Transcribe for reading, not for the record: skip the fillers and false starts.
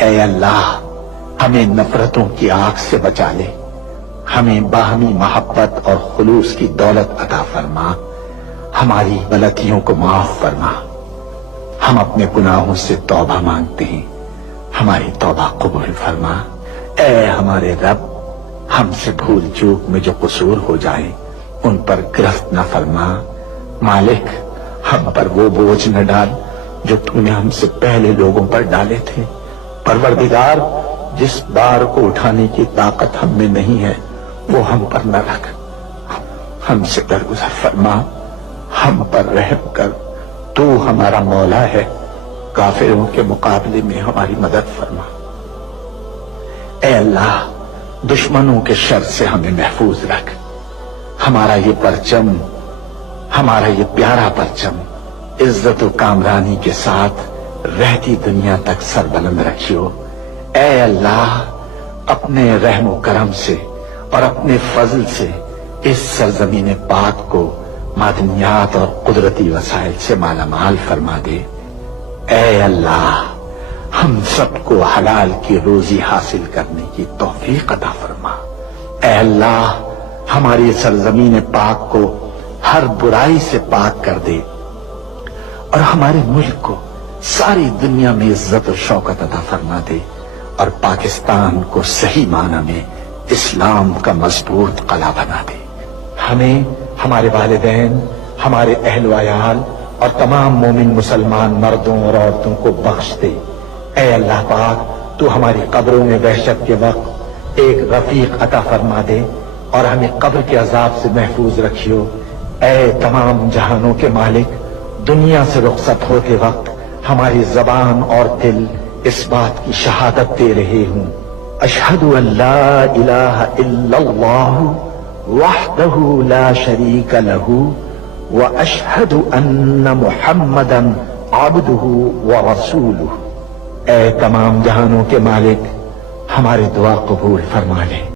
اے اللہ ہمیں نفرتوں کی آگ سے بچا لے، ہمیں باہمی محبت اور خلوص کی دولت عطا فرما، ہماری غلطیوں کو معاف فرما۔ ہم اپنے گناہوں سے توبہ مانگتے ہیں، ہماری توبہ قبول فرما۔ اے ہمارے رب، ہم سے بھول چوک میں جو قصور ہو جائیں ان پر گرفت نہ فرما۔ مالک، ہم پر وہ بوجھ نہ ڈال جو تو نے ہم سے پہلے لوگوں پر ڈالے تھے۔ پروردگار، جس بار کو اٹھانے کی طاقت ہم میں نہیں ہے وہ ہم پر نہ رکھ، ہم سے درگزر فرما، ہم پر رحم کر۔ تو ہمارا مولا ہے، کافروں کے مقابلے میں ہماری مدد فرما۔ اے اللہ، دشمنوں کے شر سے ہمیں محفوظ رکھ۔ ہمارا یہ پرچم، ہمارا یہ پیارا پرچم عزت و کامرانی کے ساتھ رہتی دنیا تک سربلند رکھیو۔ اے اللہ، اپنے رحم و کرم سے اور اپنے فضل سے اس سرزمین پاک کو معدنیات اور قدرتی وسائل سے مالا مال فرما دے۔ اے اللہ، ہم سب کو حلال کی روزی حاصل کرنے کی توفیق عطا فرما۔ اے اللہ، ہماری سرزمین پاک کو ہر برائی سے پاک کر دے اور ہمارے ملک کو ساری دنیا میں عزت و شوکت عطا فرما دے، اور پاکستان کو صحیح معنی میں اسلام کا مضبوط قلعہ بنا دے۔ ہمیں، ہمارے والدین، ہمارے اہل و عیال اور تمام مومن مسلمان مردوں اور عورتوں کو بخش دے۔ اے اللہ پاک، تو ہماری قبروں میں وحشت کے وقت ایک رفیق عطا فرما دے اور ہمیں قبر کے عذاب سے محفوظ رکھیو۔ اے تمام جہانوں کے مالک، دنیا سے رخصت ہوتے وقت ہماری زبان اور دل اس بات کی شہادت دے رہے ہوں، اشہد ان لا الہ الا اللہ وحدہ لا شریک لہ واشہد ان محمدا عبدہ ورسولہ۔ اے تمام جہانوں کے مالک، ہماری دعا قبول فرما لے۔